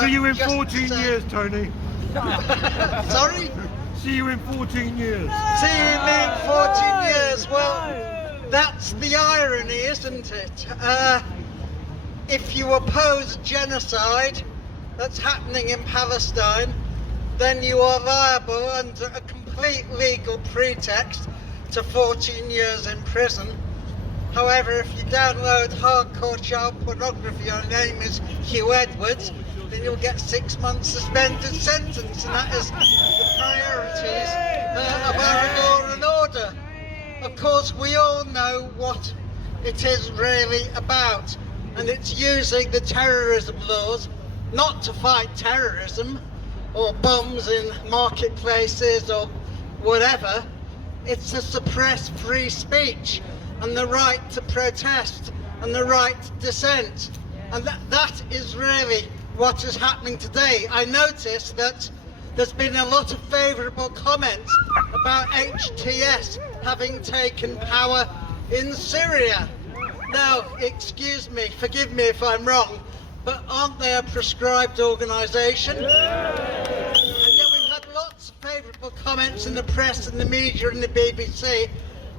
See you in 14 years, Tony. Sorry? See you in 14 years. See you in 14 years. Well, that's the irony, isn't it? If you oppose genocide that's happening in Palestine, then you are liable under a complete legal pretext to 14 years in prison. However, if you download hardcore child pornography, your name is Hugh Edwards, then you'll get 6 months suspended sentence, and that is the priorities of our law and order. Of course, we all know what it is really about, and it's using the terrorism laws not to fight terrorism or bombs in marketplaces or whatever. It's to suppress free speech and the right to protest and the right to dissent. And that is really what is happening today. I noticed that there's been a lot of favourable comments about HTS having taken power in Syria. Now, excuse me, forgive me if I'm wrong, but aren't they a proscribed organisation? And yet we've had lots of favourable comments in the press and the media and the BBC,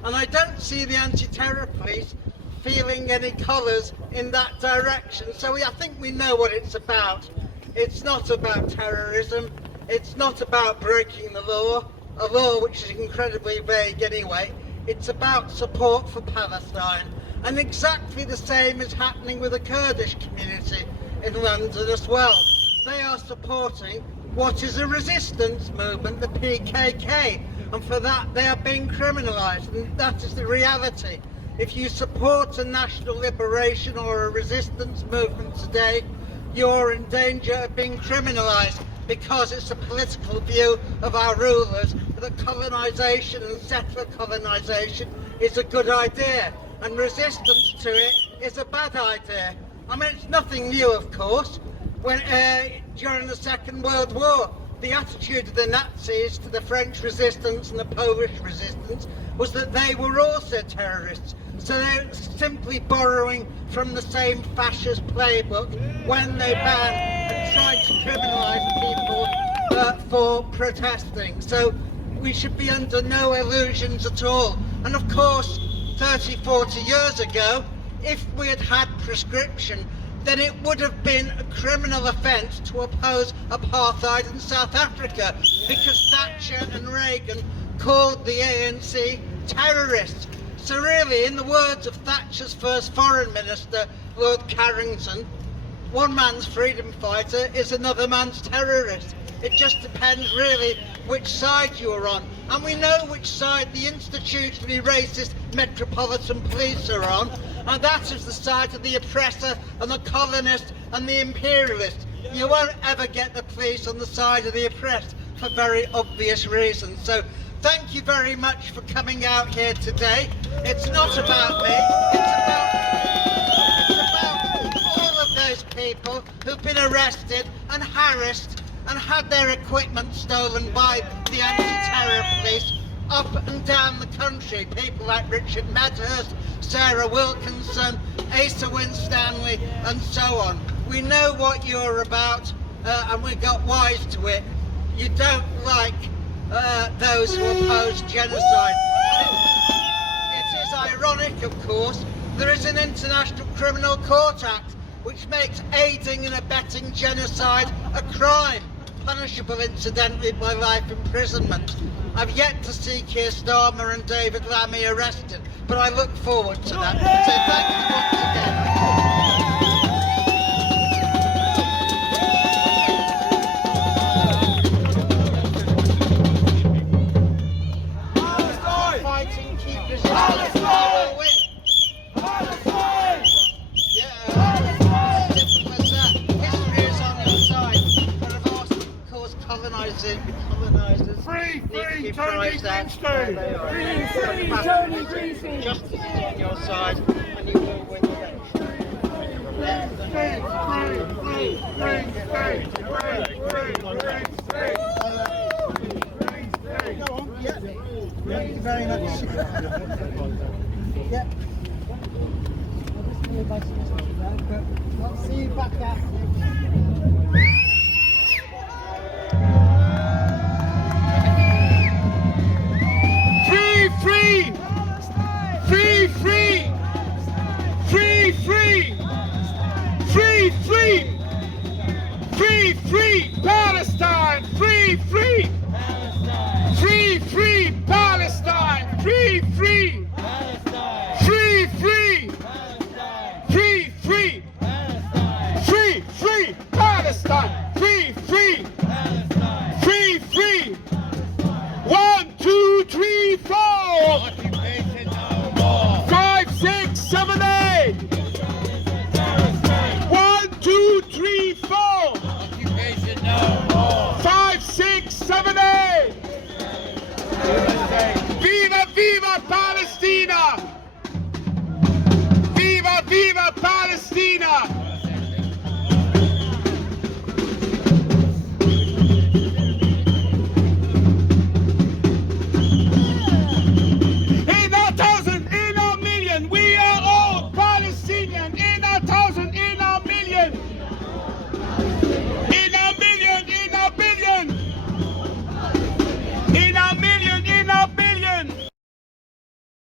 and I don't see the anti-terror police feeling any colours in that direction. So I think we know what it's about. It's not about terrorism. It's not about breaking the law, a law which is incredibly vague anyway. It's about support for Palestine. And exactly the same is happening with the Kurdish community in London as well. They are supporting what is a resistance movement, the PKK, and for that they are being criminalised, and that is the reality. If you support a national liberation or a resistance movement today, you're in danger of being criminalised, because it's a political view of our rulers that colonisation and settler colonisation is a good idea, and resistance to it is a bad idea. I mean, it's nothing new, of course. When during the Second World War, the attitude of the Nazis to the French resistance and the Polish resistance was that they were also terrorists. So they're simply borrowing from the same fascist playbook when they banned and tried to criminalise people for protesting. So we should be under no illusions at all. And of course, 30, 40 years ago, if we had had prescription, then it would have been a criminal offence to oppose apartheid in South Africa, because Thatcher and Reagan called the ANC terrorists. So really, in the words of Thatcher's first foreign minister, Lord Carrington, one man's freedom fighter is another man's terrorist. It just depends really which side you're on. And we know which side the institutionally racist Metropolitan Police are on, and that is the side of the oppressor and the colonist and the imperialist. You won't ever get the police on the side of the oppressed for very obvious reasons. So thank you very much for coming out here today. It's not about me, it's about all of those people who've been arrested and harassed and had their equipment stolen by the anti-terror police up and down the country. People like Richard Medhurst, Sarah Wilkinson, Asa Winstanley, and so on. We know what you're about, and we got wise to it. You don't like those who oppose genocide. It is ironic, of course, there is an International Criminal Court Act which makes aiding and abetting genocide a crime, punishable incidentally by life imprisonment. I've yet to see Keir Starmer and David Lammy arrested, but I look forward to that. So thank you once again. Fighting, keep resisting, will win. Colonisers Free need to be Tony priced out. Greenstein! Free Tony Greenstein! Justice is on your side, and you will win the election. Thank you very much. Yep. I'll see you back there. Greenstein.